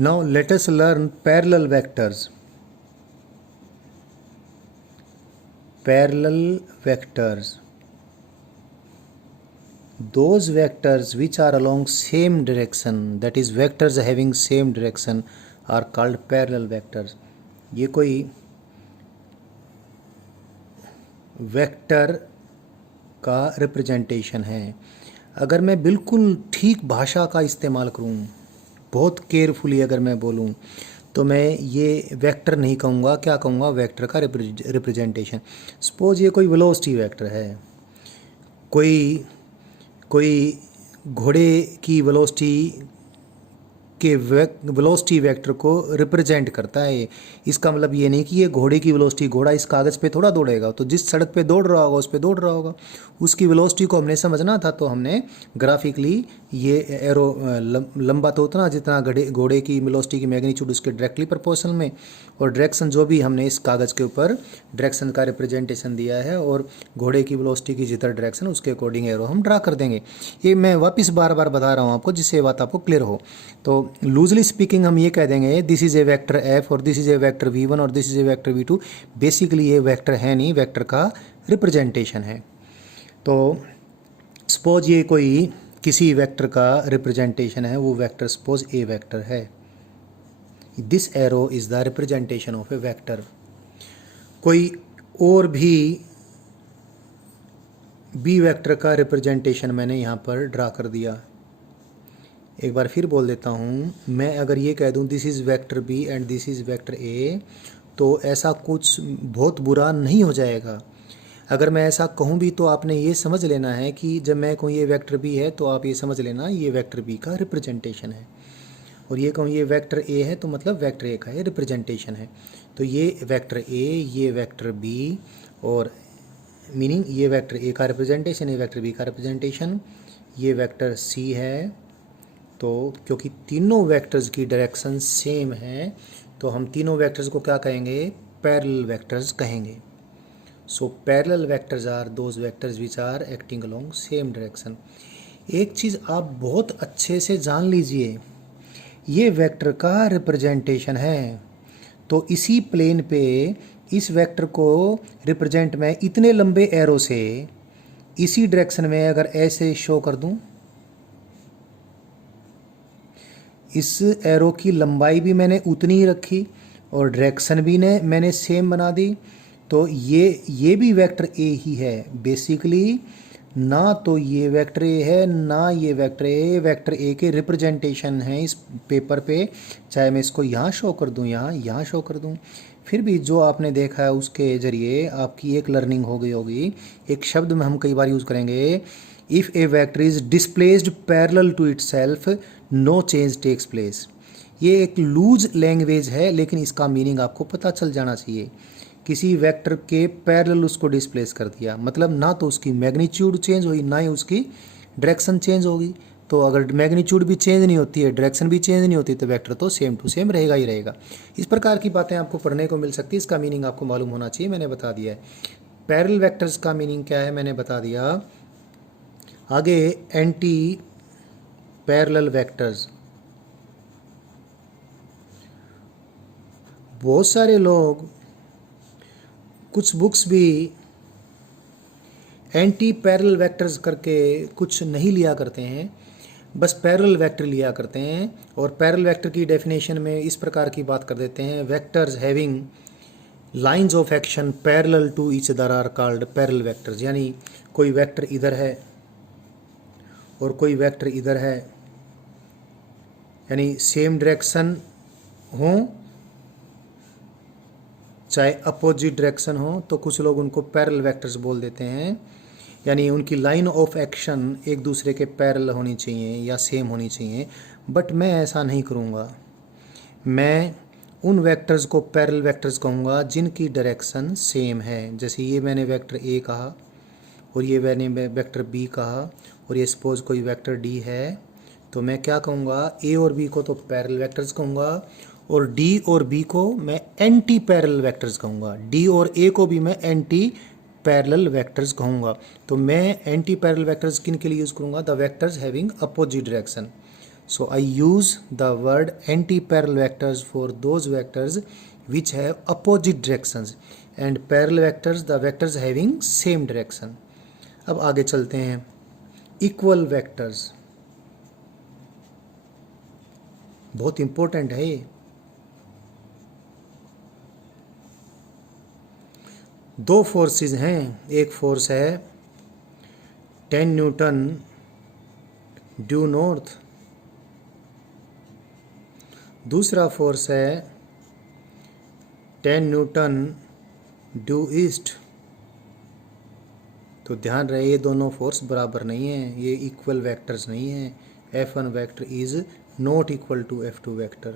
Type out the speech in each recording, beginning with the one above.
Now let us learn parallel vectors. Parallel vectors. Those vectors which are along same direction, that is vectors having same direction, are called parallel vectors. ये कोई vector का representation है। अगर मैं बिल्कुल ठीक भाषा का इस्तेमाल करूं, बहुत केयरफुली अगर मैं बोलूं, तो मैं ये वेक्टर नहीं कहूँगा, क्या कहूँगा, वेक्टर का रिप्रेजेंटेशन। सपोज ये कोई वेलोसिटी वेक्टर है, कोई घोड़े की वेलोसिटी के वेलोसिटी वेक्टर को रिप्रेजेंट करता है। इसका मतलब ये नहीं कि ये घोड़े की वेलोसिटी, घोड़ा इस कागज़ पे थोड़ा दौड़ेगा, तो जिस सड़क पे दौड़ रहा होगा उस पे दौड़ रहा होगा, उसकी वेलोसिटी को हमने समझना था, तो हमने ग्राफिकली ये एरो लंबा तो उतना जितना घोड़े की वेलोसिटी की मैग्नीट्यूड उसके डायरेक्टली प्रोपोर्शनल में, और डायरेक्शन जो भी हमने इस कागज़ के ऊपर डायरेक्शन का रिप्रेजेंटेशन दिया है, और घोड़े की वेलोसिटी की जितना डायरेक्शन उसके अकॉर्डिंग एरो हम ड्रा कर देंगे। ये मैं वापस बार बार बता रहा हूँ आपको, जिससे ये बात आपको क्लियर हो। तो लूजली स्पीकिंग हम ये कह देंगे this is a vector F, और this is a vector v1, और this is a vector v2। Basically ये वेक्टर है नहीं, वेक्टर का रिप्रेजेंटेशन है। तो सपोज ये कोई किसी वेक्टर का रिप्रेजेंटेशन है, वो वेक्टर सपोज ए वेक्टर है। This arrow is the representation of A vector. कोई और भी बी वेक्टर का रिप्रेजेंटेशन मैंने यहाँ पर ड्रा कर दिया। एक बार फिर बोल देता हूँ, मैं अगर ये कह दूँ this is vector B and this is vector A, तो ऐसा कुछ बहुत बुरा नहीं हो जाएगा। अगर मैं ऐसा कहूँ भी तो आपने ये समझ लेना है कि जब मैं कहूँ ये वेक्टर बी है, तो आप ये समझ लेना ये वेक्टर बी का रिप्रेजेंटेशन है, और ये कहूँ ये वेक्टर ए है, तो मतलब वेक्टर ए का ये रिप्रेजेंटेशन है। तो ये वेक्टर ए, ये वेक्टर बी, और मीनिंग ये वेक्टर ए का रिप्रेजेंटेशन, ये वेक्टर बी का रिप्रेजेंटेशन, ये वेक्टर सी है। तो क्योंकि तीनों वेक्टर्स की डायरेक्शन सेम है, तो हम तीनों वेक्टर्स को क्या कहेंगे, पैरेलल वेक्टर्स कहेंगे। So parallel vectors are those vectors which are acting along same direction. एक चीज़ आप बहुत अच्छे से जान लीजिए, ये वेक्टर का रिप्रेजेंटेशन है, तो इसी प्लेन पे इस वेक्टर को रिप्रेजेंट मैं इतने लंबे एरो से इसी डायरेक्शन में अगर ऐसे शो कर दूं, इस एरो की लंबाई भी मैंने उतनी ही रखी और डायरेक्शन भी मैंने सेम बना दी, तो ये भी वेक्टर ए ही है बेसिकली। ना तो ये वेक्टर ए है, ना ये वेक्टर ए, वेक्टर ए के रिप्रेजेंटेशन है इस पेपर पे, चाहे मैं इसको यहाँ शो कर दूँ, यहाँ शो कर दूँ, फिर भी जो आपने देखा है उसके ज़रिए आपकी एक लर्निंग हो गई होगी। एक शब्द में हम कई बार यूज़ करेंगे, if a vector is displaced parallel to itself no change takes place. ये एक लूज लैंग्वेज है, लेकिन इसका मीनिंग आपको पता चल जाना चाहिए। किसी वेक्टर के पैरेलल उसको डिस्प्लेस कर दिया, मतलब ना तो उसकी मैग्नीट्यूड चेंज हुई, ना ही उसकी डायरेक्शन चेंज होगी। तो अगर मैग्नीट्यूड भी चेंज नहीं होती है, डायरेक्शन भी चेंज नहीं होती, तो वेक्टर तो सेम टू सेम रहेगा ही रहेगा। इस प्रकार की बातें आपको पढ़ने को मिल सकती है, इसका मीनिंग आपको मालूम होना चाहिए, मैंने बता दिया है। पैरेलल वेक्टर्स का मीनिंग क्या है मैंने बता दिया। आगे एंटी पैरेलल वेक्टर्स। बहुत सारे लोग, कुछ बुक्स भी एंटी पैरेलल वेक्टर्स करके कुछ नहीं लिया करते हैं, बस पैरेलल वेक्टर लिया करते हैं, और पैरेलल वेक्टर की डेफिनेशन में इस प्रकार की बात कर देते हैं, vectors having lines of action parallel to each other are called parallel vectors. यानी कोई वेक्टर इधर है और कोई वेक्टर इधर है, यानी सेम डायरेक्शन हो चाहे अपोजिट डायरेक्शन हो, तो कुछ लोग उनको पैरेलल वेक्टर्स बोल देते हैं। यानी उनकी लाइन ऑफ एक्शन एक दूसरे के पैरेलल होनी चाहिए या सेम होनी चाहिए, बट मैं ऐसा नहीं करूँगा। मैं उन वेक्टर्स को पैरेलल वेक्टर्स कहूँगा जिनकी डायरेक्शन सेम है। जैसे ये मैंने वेक्टर ए कहा, और ये मैंने वेक्टर बी कहा, और ये सपोज कोई वेक्टर डी है, तो मैं क्या कहूँगा, ए और बी को तो पैरेलल वेक्टर्स कहूँगा, और डी और बी को मैं एंटी पैरेलल वेक्टर्स कहूँगा। डी और ए को भी मैं एंटी पैरेलल वेक्टर्स कहूँगा। तो मैं एंटी पैरेलल वेक्टर्स किन के लिए यूज़ करूँगा, the vectors having opposite direction. So I use the word anti-parallel vectors for those vectors which have opposite directions and parallel vectors the vectors having same direction. अब आगे चलते हैं. Equal vectors बहुत important है ये. दो forces हैं. एक फोर्स है 10 न्यूटन ड्यू नॉर्थ, दूसरा फोर्स है 10 न्यूटन ड्यू ईस्ट. तो ध्यान रहे ये दोनों फोर्स बराबर नहीं है, ये इक्वल वेक्टर्स नहीं है. F1 vector is not equal to F2 vector.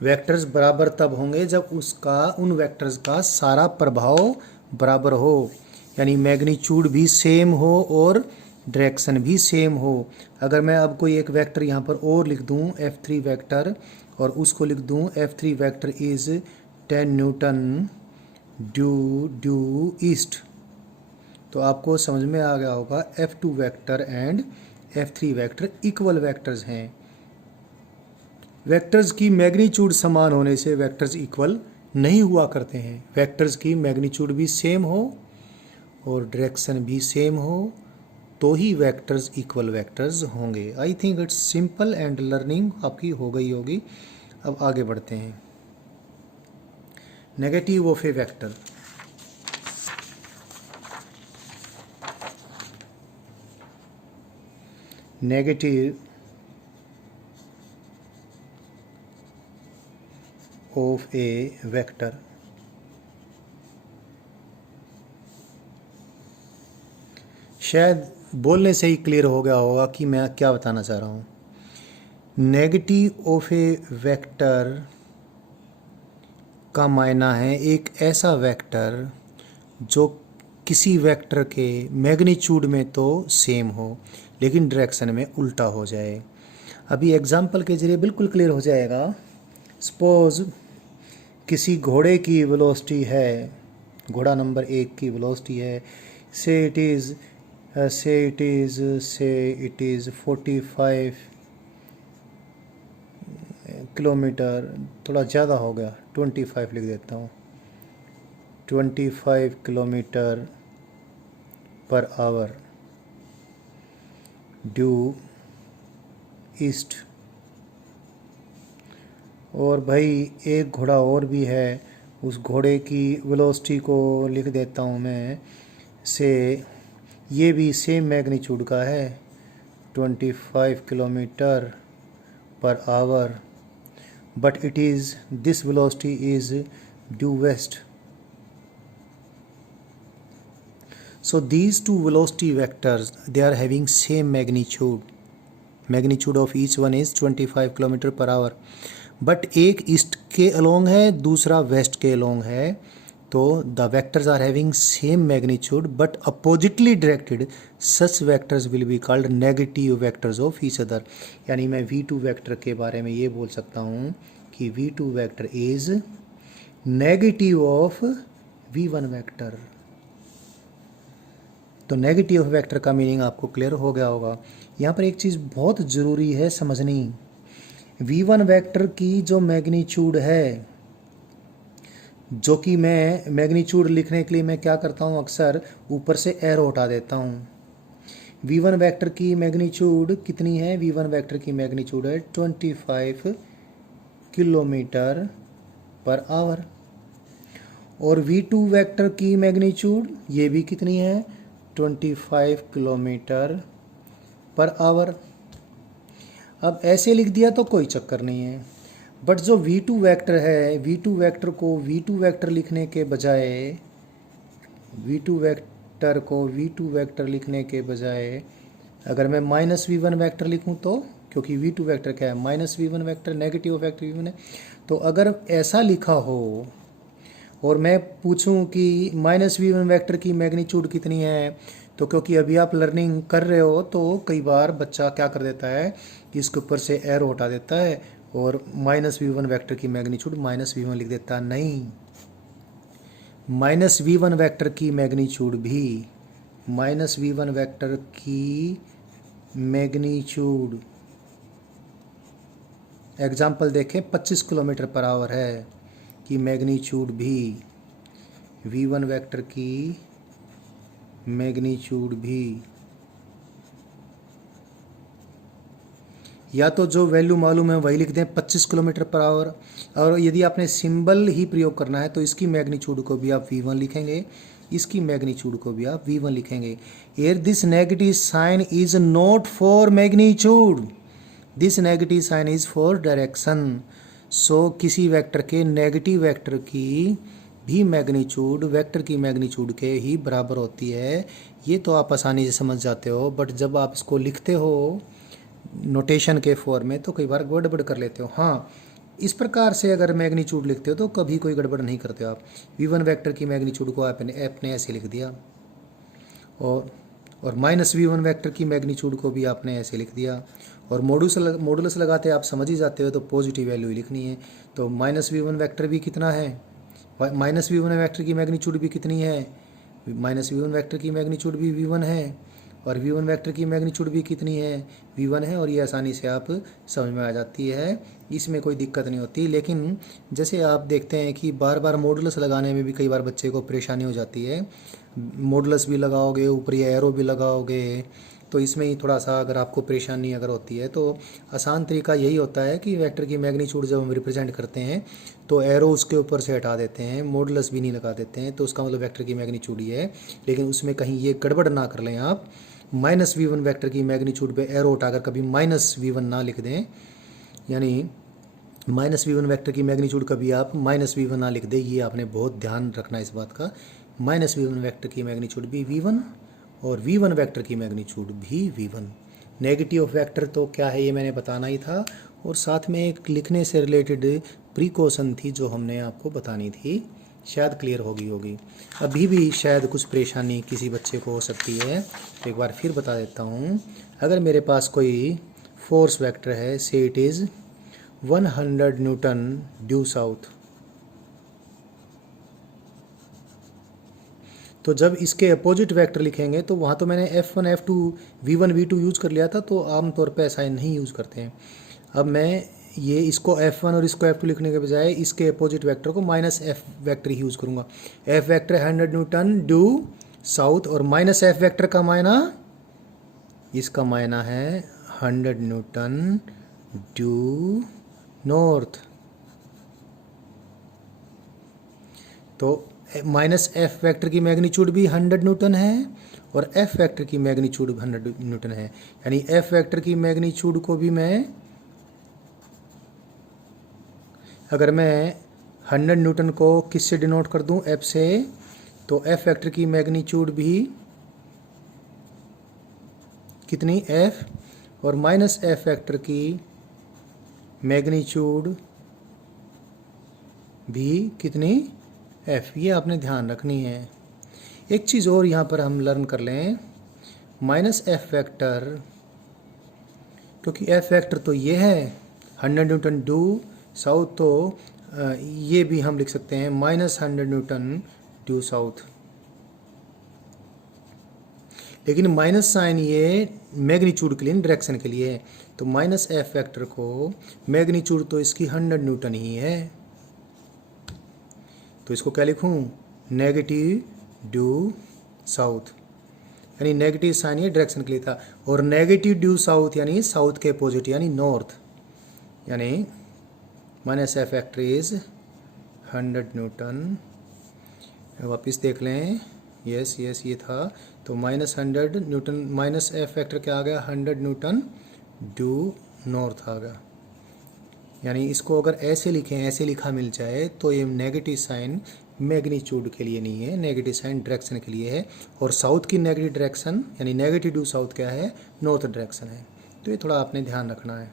Vectors बराबर तब होंगे जब उसका उन वेक्टर्स का सारा प्रभाव बराबर हो, यानी मैग्नीट्यूड भी सेम हो और डायरेक्शन भी सेम हो. अगर मैं अब कोई एक वेक्टर यहाँ पर और लिख दूँ F3 वेक्टर और उसको लिख दूँ F3 vector is 10 Newton due east, तो आपको समझ में आ गया होगा F2 vector and F3 vector equal vectors हैं. वेक्टर्स की मैग्नीट्यूड समान होने से वेक्टर्स इक्वल नहीं हुआ करते हैं. वेक्टर्स की मैग्नीट्यूड भी सेम हो और डायरेक्शन भी सेम हो तो ही वेक्टर्स इक्वल वेक्टर्स होंगे. I think it's simple and learning आपकी हो गई होगी. अब आगे बढ़ते हैं. Negative of A vector. Negative of A vector. शायद बोलने से ही क्लियर हो गया होगा कि मैं क्या बताना चाह रहा हूँ. नेगेटिव ऑफ ए वेक्टर का मायना है एक ऐसा वेक्टर जो किसी वेक्टर के मैग्नीट्यूड में तो सेम हो लेकिन डायरेक्शन में उल्टा हो जाए. अभी एग्जांपल के जरिए बिल्कुल क्लियर हो जाएगा. सपोज किसी घोड़े की वेलोसिटी है, घोड़ा नंबर 1 की वेलोसिटी है, से इट इज 45 किलोमीटर, थोड़ा ज़्यादा हो गया 25 लिख देता हूँ, 25 kilometre per our due east. और भाई एक घोड़ा और भी है, उस घोड़े की वेलोसिटी को लिख देता हूँ मैं से, ये भी सेम मैग्नीट्यूड का है 25 kilometre per hour, but it is this velocity is due west. So these two velocity vectors, they are having same magnitude. Magnitude of each one is 25 kilometre per hour. But एक east के along है, दूसरा west के along है, तो the vectors are having same magnitude but oppositely directed. Such vectors will be called negative vectors of each other. यानी मैं V2 vector के बारे में ये बोल सकता हूँ कि V2 vector is negative of V1 vector. तो नेगेटिव वेक्टर का मीनिंग आपको क्लियर हो गया होगा. यहाँ पर एक चीज़ बहुत ज़रूरी है समझनी. V1 वेक्टर की जो मैग्नीट्यूड है, जो कि मैं मैग्नीट्यूड लिखने के लिए मैं क्या करता हूँ, अक्सर ऊपर से एरो हटा देता हूँ. V1 वेक्टर की मैग्नीट्यूड कितनी है? V1 वेक्टर की मैग्नीट्यूड है 25 किलोमीटर पर आवर. और V2 वेक्टर की मैग्नीट्यूड ये भी कितनी है? 25 किलोमीटर पर आवर. अब ऐसे लिख दिया तो कोई चक्कर नहीं है, बट जो V2 वेक्टर है, V2 वेक्टर को V2 वेक्टर लिखने के बजाय, V2 वेक्टर लिखने के बजाय अगर मैं -V1 वेक्टर लिखूं तो, क्योंकि V2 वेक्टर क्या है? -V1 vector, negative vector V1 है. तो अगर ऐसा लिखा हो और मैं पूछूं कि -V1 वेक्टर की मैग्नीट्यूड कितनी है, तो क्योंकि अभी आप लर्निंग कर रहे हो तो कई बार बच्चा क्या कर देता है, इसके ऊपर से एरो हटा देता है और -V1 वेक्टर की मैग्नीट्यूड -V1 लिख देता. नहीं, -V1 वेक्टर की मैग्नीट्यूड भी, -V1 वेक्टर की मैग्नीट्यूड एग्जाम्पल देखें, 25 किलोमीटर पर आवर है कि मैग्नीट्यूड भी, v1 वेक्टर की मैग्नीट्यूड भी, या तो जो वैल्यू मालूम है वही लिख दें 25 किलोमीटर पर आवर, और यदि आपने सिंबल ही प्रयोग करना है तो इसकी मैग्नीट्यूड को भी आप v1 लिखेंगे, इसकी मैग्नीट्यूड को भी आप v1 लिखेंगे। Here this negative sign is not for magnitude, this negative sign is for direction. So किसी वेक्टर के नेगेटिव वेक्टर की भी मैग्नीट्यूड वेक्टर की मैग्नीट्यूड के ही बराबर होती है। ये तो आप आसानी से समझ जाते हो, बट जब आप इसको लिखते हो नोटेशन के फॉर्म में तो कई बार गड़बड़ कर लेते हो। हाँ, इस प्रकार से अगर मैग्नीट्यूड लिखते हो तो कभी कोई गड़बड़ नहीं करते हो आप। v1 वेक्टर की मैग्नीट्यूड को आपने ऐसे लिख दिया, और माइनस v1 वेक्टर की मैग्नीट्यूड को भी आपने ऐसे लिख दिया, और मॉडुलस लगाते आप समझ ही जाते हो तो पॉजिटिव वैल्यू ही लिखनी है। तो माइनस v1 वेक्टर भी कितना है, माइनस v1 वेक्टर की मैग्नीट्यूड भी कितनी है, माइनस v1 वेक्टर की मैग्नीट्यूड भी v1 है, और v1 वेक्टर की मैग्नीट्यूड भी कितनी है, v1 है। और ये आसानी से आप समझ में आ जाती है, इसमें कोई दिक्कत नहीं होती। लेकिन जैसे आप देखते हैं कि बार बार मॉडुलस लगाने में भी कई बार बच्चे को परेशानी हो जाती है। मॉडुलस भी लगाओगे, ऊपर ये एरो भी लगाओगे, तो इसमें ही थोड़ा सा अगर आपको परेशानी अगर होती है तो आसान तरीका यही होता है कि वेक्टर की मैग्नीट्यूड जब हम रिप्रेजेंट करते हैं तो एरो उसके ऊपर से हटा देते हैं, मॉडुलस भी नहीं लगा देते हैं, तो उसका मतलब वेक्टर की मैग्नीट्यूड ही है। लेकिन उसमें कहीं ये गड़बड़ ना कर लें आप, माइनस v1 वेक्टर की मैग्नीट्यूड पे एरो उठाकर कभी माइनस v1 ना लिख दें, यानी माइनस v1 वेक्टर की मैग्नीट्यूड कभी आप माइनस v1 ना लिख दें। ये आपने बहुत ध्यान रखना है इस बात का। माइनस v1 वेक्टर की मैग्नीट्यूड भी v1 और v1 वेक्टर की मैग्नीट्यूड भी v1। नेगेटिव ऑफ वेक्टर तो क्या है ये मैंने बताना ही था, और साथ में एक लिखने से रिलेटेड प्रिकॉशन थी जो हमने आपको बतानी थी, शायद क्लियर होगी। अभी भी शायद कुछ परेशानी किसी बच्चे को हो सकती है, तो एक बार फिर बता देता हूँ। अगर मेरे पास कोई फोर्स वेक्टर है, से it is 100 Newton due south, तो जब इसके अपोजिट वेक्टर लिखेंगे तो वहाँ तो मैंने F1 F2 V1 V2 use कर लिया था, तो आमतौर पे ऐसा नहीं यूज़ करते हैं। अब मैं ये इसको F1 और इसको F2 लिखने के बजाय इसके अपोजिट वेक्टर को माइनस F वेक्टर ही यूज़ करूँगा। F vector 100 Newton due south, और माइनस F वेक्टर का मायना, इसका मायना है 100 न्यूटन ड्यू नॉर्थ। तो माइनस F वेक्टर की मैग्नीट्यूड भी 100 न्यूटन है और F वेक्टर की मैग्नीट्यूड 100 न्यूटन है, यानी F वेक्टर की मैग्नीट्यूड को भी मैं, अगर मैं 100 न्यूटन को किससे डिनोट कर दूं, F से, तो F वेक्टर की मैग्नीट्यूड भी कितनी, F, और माइनस F वेक्टर की मैग्नीट्यूड भी कितनी, F। ये आपने ध्यान रखनी है। एक चीज़ और यहाँ पर हम लर्न कर लें, माइनस F वेक्टर, क्योंकि F वेक्टर तो ये है 100 न्यूटन ड्यू साउथ, तो ये भी हम लिख सकते हैं माइनस 100 न्यूटन ड्यू साउथ। लेकिन माइनस साइन ये मैग्नीट्यूड के लिए, डायरेक्शन के लिए है, तो माइनस F वेक्टर को मैग्नीट्यूड तो इसकी 100 न्यूटन ही है, तो इसको क्या लिखूं, नेगेटिव ड्यू साउथ, यानी नेगेटिव साइन ये डायरेक्शन के लिए था, और नेगेटिव ड्यू साउथ यानी साउथ के अपोजिट यानी नॉर्थ, यानी minus F vector is 100 Newton. वापस देख लें, यस ये था, तो minus 100 Newton, minus F vector क्या आ गया, 100 न्यूटन ड्यू नॉर्थ आ गया। यानी इसको अगर ऐसे लिखें, ऐसे लिखा मिल जाए तो ये नेगेटिव साइन मैग्नीट्यूड के लिए नहीं है, नेगेटिव साइन डायरेक्शन के लिए है, और साउथ की नेगेटिव डायरेक्शन यानी नेगेटिव ड्यू साउथ क्या है, नॉर्थ डायरेक्शन है। तो ये थोड़ा आपने ध्यान रखना है।